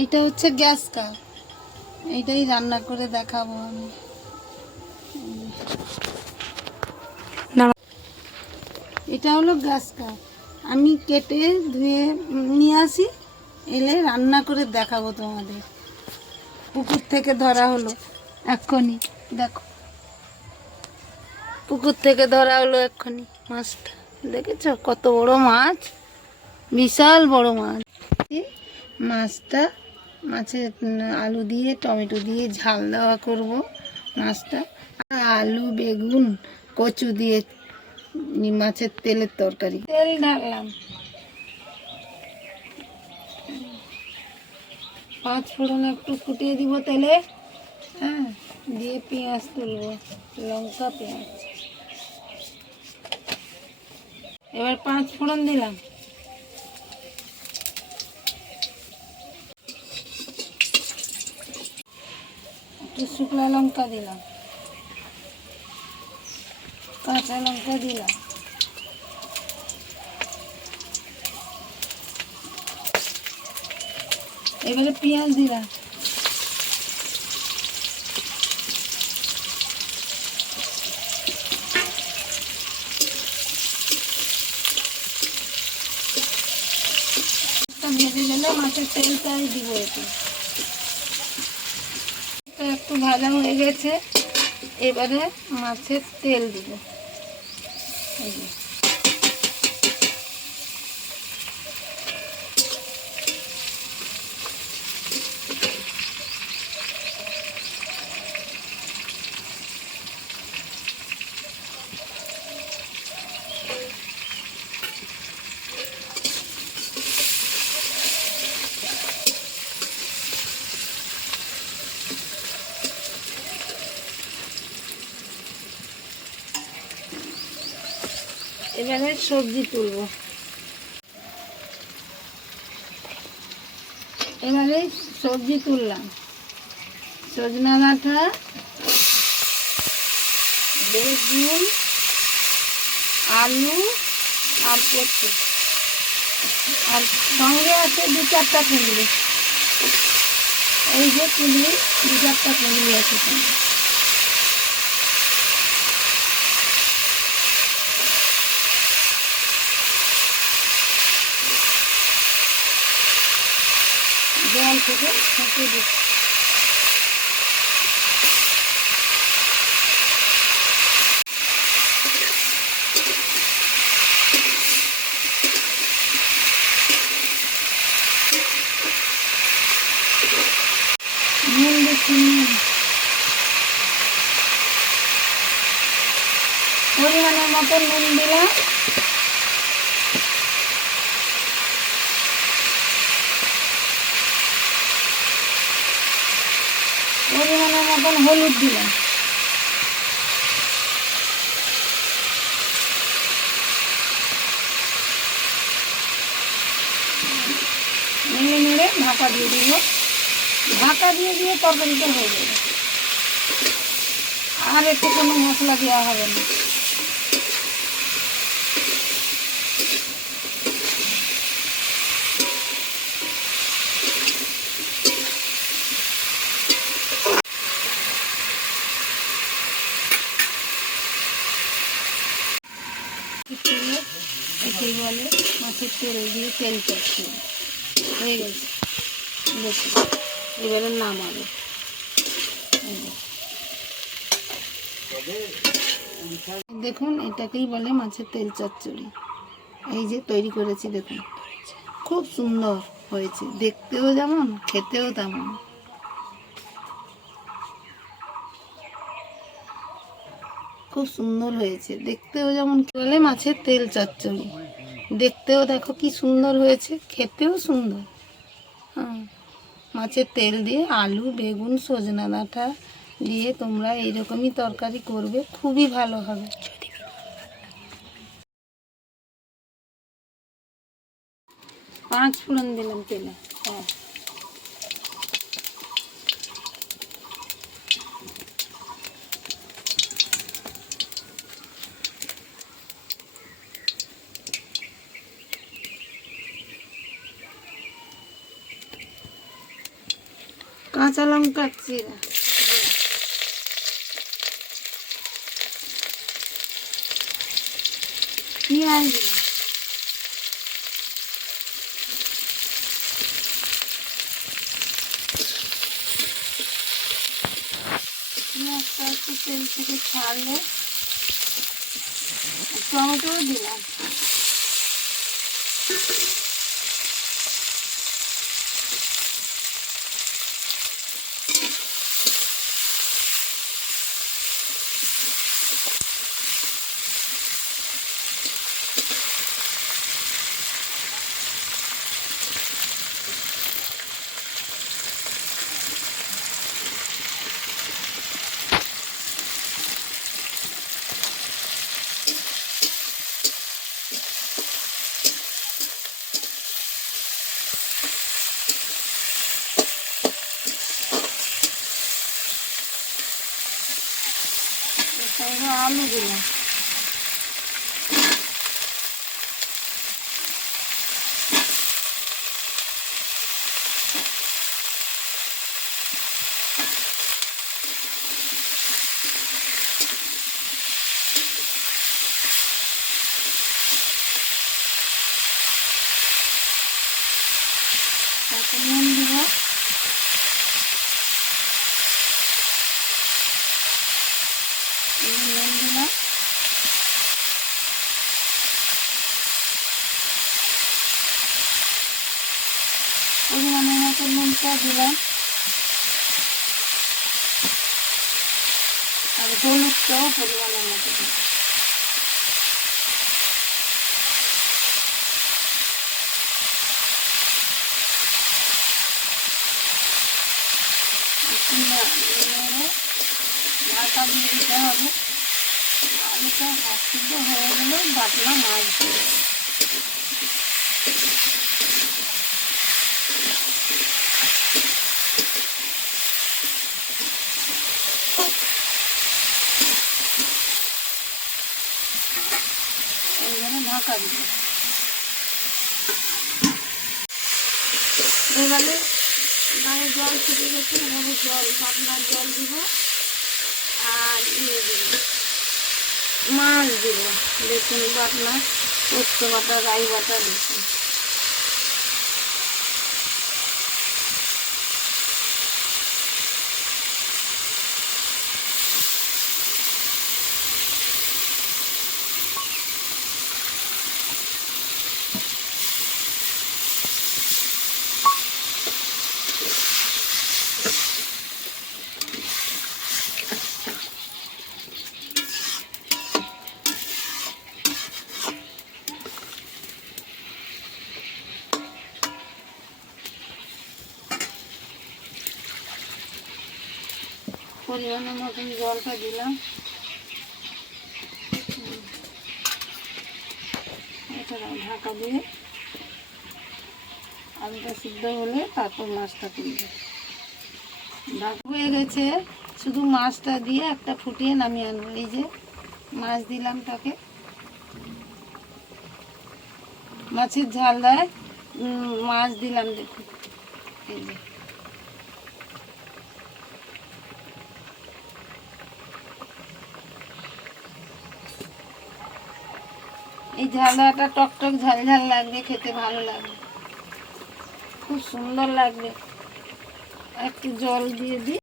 এইটা হচ্ছে gas cup, এইটাই রান্না করে দেখাবো আমি। এটা হলো গ্যাস কাপ, আমি কেটে ধুয়ে নিয়ে আসি, এলে রান্না করে দেখাবো তোমাদের। পুকুর থেকে ধরা হলো এক্ষুনি, দেখো পুকুর থেকে ধরা হলো এক্ষুনি মাছটা, দেখেছো কত বড় মাছ, বিশাল বড় মাছ। মাছটা, মাছের আলু দিয়ে টমেটো দিয়ে ঝাল দেওয়া করব মাছটা, আলু বেগুন কচু দিয়ে মাছের তেলের তরকারি। তেল ঢাললাম, 5 ফোড়ন একটু ফুটিয়ে দিব তেলে, হ্যাঁ, দিয়ে পেঁয়াজ তুলব, লঙ্কা পেঁয়াজ। এবার 5 ফোড়ন দিলাম, একটু শুকনো লঙ্কা দিলাম, কাঁচা লঙ্কা দিলাম, এবারে পেঁয়াজ দিলাম, ভেজে গেলে মাছের তেলটাই দিব। এটা একটু ভাজা হয়ে গেছে, এবারে মাছের তেল দিব। এবারে সবজি তুলব, এবারে সবজি তুললাম, সজনা ডাঁটা, বেগুন, আলু আর কচু, আর সঙ্গে আছে 2-4টা কুঁদরি, এই যে কুঁদরি 2-4টা কুঁদরি আছে সঙ্গে। জল থেকে ছেঁকে দিচ্ছি, নুন দিচ্ছি, পরিমাণের মতো নুন দিলাম, পরিমাণের মতন হলুদ দিলাম, নেড়ে নেড়ে ঢাকা দিয়ে দিব, ঢাকা দিয়ে দিয়ে তরকারিটা হয়ে যাবে, আর একটু কোনো মশলা দেওয়া হবে না। একেই বলে মাছের তেল দিয়ে তেল চচ্চড়ি হয়ে গেছে, দেখুন এবারে নামাবে। দেখুন এটাকেই বলে মাছের তেল চচ্চড়ি, এই যে তৈরি করেছি, দেখুন খুব সুন্দর হয়েছে, দেখতেও যেমন খেতেও তেমন। খুব সুন্দর হয়েছে, দেখতেও যেমন বলে মাছের তেল চচ্চড়ি, দেখতেও দেখো কি সুন্দর হয়েছে, খেতেও সুন্দর। হ্যাঁ, মাছের তেল দিয়ে আলু বেগুন সজনা ডাঁটা দিয়ে তোমরা এইরকমই তরকারি করবে, খুবই ভালো হবে। 5 ফোড়ন দিলাম তেলে, হ্যাঁ, কাঁচা লঙ্কা চিরা, পেঁয়াজ দিলাম, পেঁয়াজটা একটু তেল থেকে ছাড়লে টমেটো দিলাম, আলু দিলাম, তারপর নুন দিব, নুন দিলাম, পরিমাণের মতো নুনটা দিলাম, আর হলুদটাও পরিমাণের মতো দিলাম, ঢাকা দিয়ে দিতে হবে। আলুটা হাফ সিদ্ধ হয়ে গেলে বাটনা মাছ দিয়ে এইখানে ঢাকা দিব। এবারে গায়ে জল ফুটে গেছে, এভাবে জল বাটনার জল দিব আর দিব মাছ দিব, দেখুন বাটনা পোস্ত বাটা রাই বাটা দেখুন। পরিমাণের মতন জলটা দিলাম, এটা ঢাকা দিয়ে আলুটা সিদ্ধ হলে তারপর মাছটা তুলব। ঢাকা হয়ে গেছে, শুধু মাছটা দিয়ে একটা ফুটিয়ে নামিয়ে আনবো। এই যে মাছ দিলাম, তাকে মাছের ঝাল দেয় মাছ দিলাম, দেখুন এই যে এই ঝালটা টকটক ঝাল ঝাল লাগবে, খেতে ভালো লাগবে, খুব সুন্দর লাগবে। একটু জল দিয়ে দিই,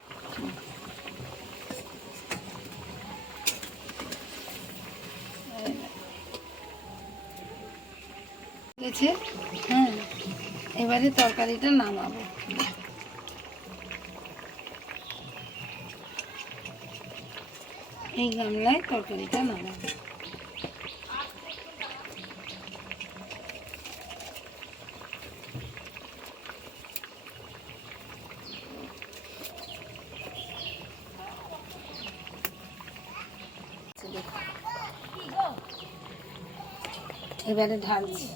হ্যাঁ এবারে তরকারিটা নামাবো। এই গামলায় তরকারিটা নামাবো। এবারে ঢালছি।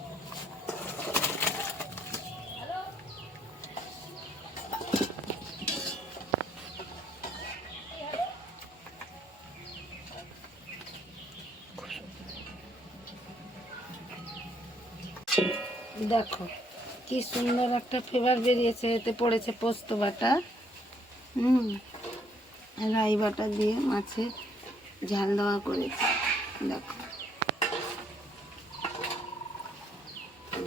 দেখো কি সুন্দর একটা ফ্লেভার বেরিয়েছে, এতে পড়েছে পোস্ত বাটা, রাই বাটা দিয়ে মাছের ঝাল দেওয়া করেছি। দেখো,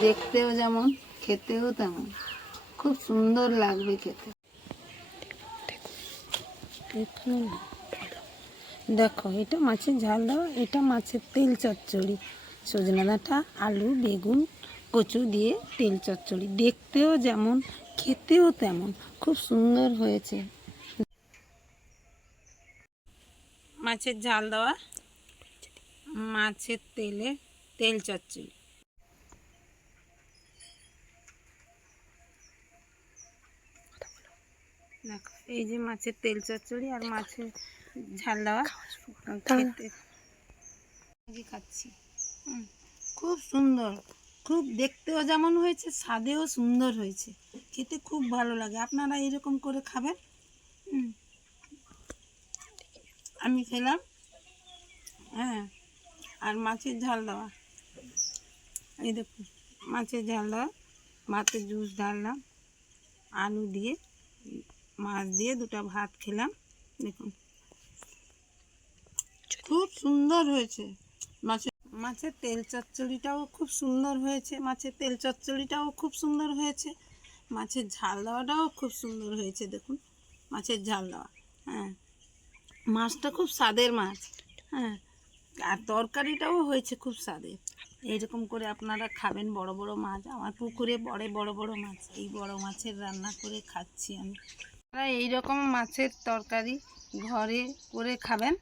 দেখতেও যেমন খেতেও তেমন, খুব সুন্দর লাগবে খেতে। দেখো, এটা মাছের ঝাল দেওয়া, এটা মাছের তেল চচ্চড়ি, সজনে ডাঁটা, আলু, বেগুন, কচু দিয়ে তেল চচ্চড়ি, দেখতেও যেমন খেতেও তেমন, খুব সুন্দর হয়েছে। মাছের ঝাল দেওয়া মাছের তেল চচ্চড়ি। দেখো, এই যে মাছের তেল চচ্চড়ি আর মাছের ঝাল দেওয়া খেতে খাচ্ছি। খুব সুন্দর, খুব দেখতেও যেমন হয়েছে, স্বাদেও সুন্দর হয়েছে, খেতে খুব ভালো লাগে। আপনারা এরকম করে খাবেন। আমি খেলাম। হ্যাঁ, আর মাছের ঝাল দেওয়া, এই দেখুন, মাছের ঝাল দেওয়া, ভাতের জুস ঢাললাম, আলু দিয়ে মাছ দিয়ে দুটো ভাত খেলাম। দেখুন, খুব সুন্দর হয়েছে। মাছের তেল চচ্চড়িটাও খুব সুন্দর হয়েছে, মাছের তেল চচ্চড়িটাও খুব সুন্দর হয়েছে, মাছের ঝাল দেওয়াটাও খুব সুন্দর হয়েছে। দেখুন, মাছের ঝাল দেওয়া, হ্যাঁ, মাছটা খুব স্বাদের মাছ। হ্যাঁ, আর তরকারিটাও হয়েছে খুব স্বাদের। এইরকম করে আপনারা খাবেন বড় বড় মাছ। আমার পুকুরে পড়ে বড় বড় মাছ, এই বড় মাছের রান্না করে খাচ্ছি আমি। আপনারা এইরকম মাছের তরকারি ঘরে করে খাবেন,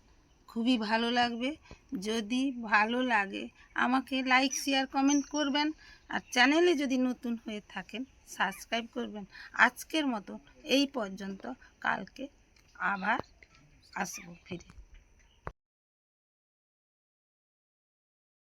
খুবই ভালো লাগবে। যদি ভালো লাগে আমাকে লাইক, শেয়ার, কমেন্ট করবেন। আর চ্যানেলে যদি নতুন হয়ে থাকেন সাবস্ক্রাইব করবেন। আজকের মতো এই পর্যন্ত, কালকে আবার আসবো ফিরে।